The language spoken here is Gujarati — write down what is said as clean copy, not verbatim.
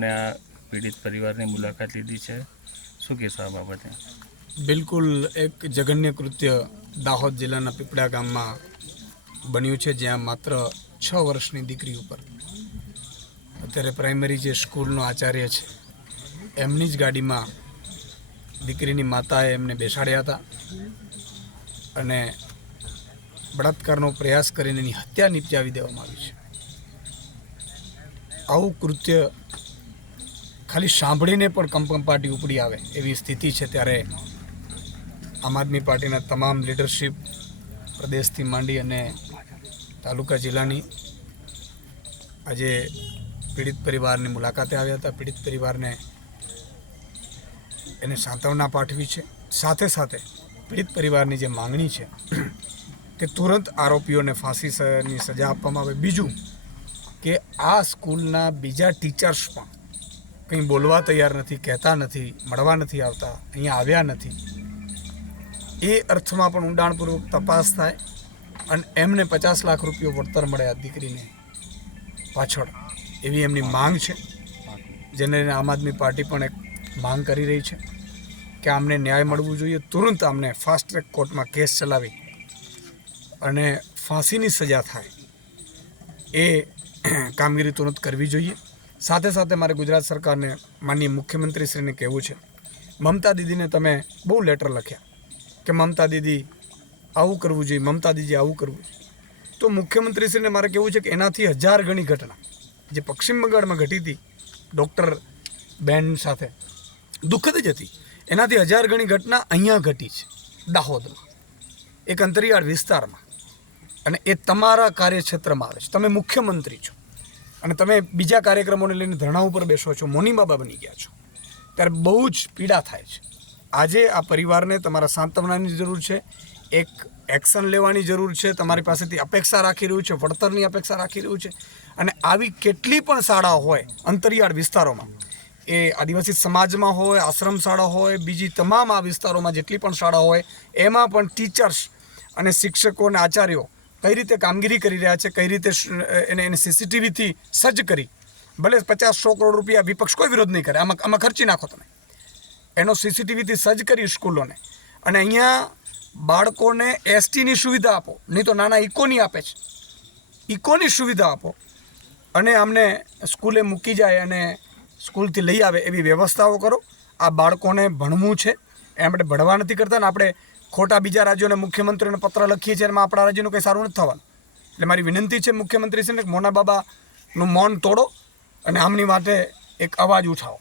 ને આ પીડિત પરિવારની મુલાકાત લીધી છે, શું કહેશો આ બાબતે? બિલકુલ એક જઘન્ય કૃત્ય દાહોદ જિલ્લાના પીપળા ગામમાં બન્યું છે, જ્યાં માત્ર 6 વર્ષની દીકરી ઉપર અત્યારે પ્રાઇમરી જે સ્કૂલનો આચાર્ય છે એમની જ ગાડીમાં દીકરીની માતાએ એમને બેસાડ્યા હતા અને બળાત્કારનો પ્રયાસ કરીને એની હત્યા નિપજાવી દેવામાં આવી છે. આવું કૃત્ય ખાલી સાંભળીને પણ કંપકંપાટી ઉપડી આવે એવી સ્થિતિ છે. ત્યારે આમ આદમી પાર્ટીના તમામ લીડરશિપ પ્રદેશથી માંડી અને તાલુકા જિલ્લાની આજે પીડિત પરિવારની મુલાકાતે આવ્યા હતા. પીડિત પરિવારને એને સાંત્વના પાઠવી છે. સાથે સાથે પીડિત પરિવારની જે માંગણી છે કે તુરંત આરોપીઓને ફાંસીની સજા આપવામાં આવે. બીજું કે આ સ્કૂલના બીજા ટીચર્સ પણ કંઈ બોલવા તૈયાર નથી, કહેતા નથી, મળવા નથી આવતા, અહીંયા આવ્યા નથી. એ અર્થમાં પણ ઊંડાણપૂર્વક તપાસ થાય અને એમને 50 લાખ રૂપિયા વળતર મળે આ દીકરીને પાછળ, એવી એમની માંગ છે. જેને આમ આદમી પાર્ટી પણ એક માંગ કરી રહી છે કે આમને ન્યાય મળવું જોઈએ. તુરંત આમને ફાસ્ટ ટ્રેક કોર્ટમાં કેસ ચલાવી અને ફાંસીની સજા થાય એ કામગીરી તુરંત કરવી જોઈએ. સાથે સાથે મારે ગુજરાત સરકારને, માનનીય મુખ્યમંત્રીશ્રીને કહેવું છે, મમતા દીદીને તમે બહુ લેટર લખ્યા કે મમતા દીદી આવું કરવું જોઈએ, મમતા દીદી આવું કરવું જોઈએ. તો મુખ્યમંત્રીશ્રીને મારે કહેવું છે કે એનાથી 1000 ગણી ઘટના જે પશ્ચિમ બંગાળમાં ઘટી હતી ડૉક્ટર બેન સાથે, દુઃખદ જ હતી. એનાથી 1000 ગણી ઘટના અહીંયા ઘટી છે દાહોદમાં, એક અંતરિયાળ વિસ્તારમાં, અને એ તમારા કાર્યક્ષેત્રમાં આવે છે. તમે મુખ્યમંત્રી છો અને તમે બીજા કાર્યક્રમોને લઈને ધરણા ઉપર બેસો છો, મૌની બાબા બની ગયા છો, ત્યારે બહુ જ પીડા થાય છે. આજે આ પરિવારને તમારા સાંત્વનાની જરૂર છે, એક એક્શન લેવાની જરૂર છે. તમારી પાસેથી અપેક્ષા રાખી રહ્યું છે, વળતરની અપેક્ષા રાખી રહ્યું છે. અને આવી કેટલી પણ શાળાઓ હોય અંતરિયાળ વિસ્તારોમાં, એ આદિવાસી સમાજમાં હોય, આશ્રમ શાળા હોય, બીજી તમામ આ વિસ્તારોમાં જેટલી પણ શાળા હોય, એમાં પણ ટીચર્સ અને શિક્ષકો અને આચાર્યો કઈ રીતે કામગીરી કરી રહ્યા છે, કઈ રીતે એને સીસીટીવીથી સજ્જ કરી, ભલે 50-100 કરોડ રૂપિયા વિપક્ષ કોઈ વિરોધ નહીં કરે, આમાં ખર્ચી નાખો તમે, એનો સીસીટીવીથી સજ્જ કરી સ્કૂલોને. અને અહીંયા બાળકોને એસટીની સુવિધા આપો, નહીં તો નાના ઇકોની આપે છે, ઇકોની સુવિધા આપો અને અમને સ્કૂલે મૂકી જાય અને સ્કૂલથી લઈ આવે એવી વ્યવસ્થાઓ કરો. આ બાળકોને ભણવું છે, આપણે ભણવા નથી કરતા ને આપણે ખોટા બીજા રાજ્યોને મુખ્યમંત્રીને પત્ર લખીએ છીએ, એમાં આપણા રાજ્યનું કંઈ સારું નથી થવાનું. એટલે મારી વિનંતી છે મુખ્યમંત્રીશ્રીને કે મોના બાબાનું મૌન તોડો અને આમની માટે એક અવાજ ઉઠાવો.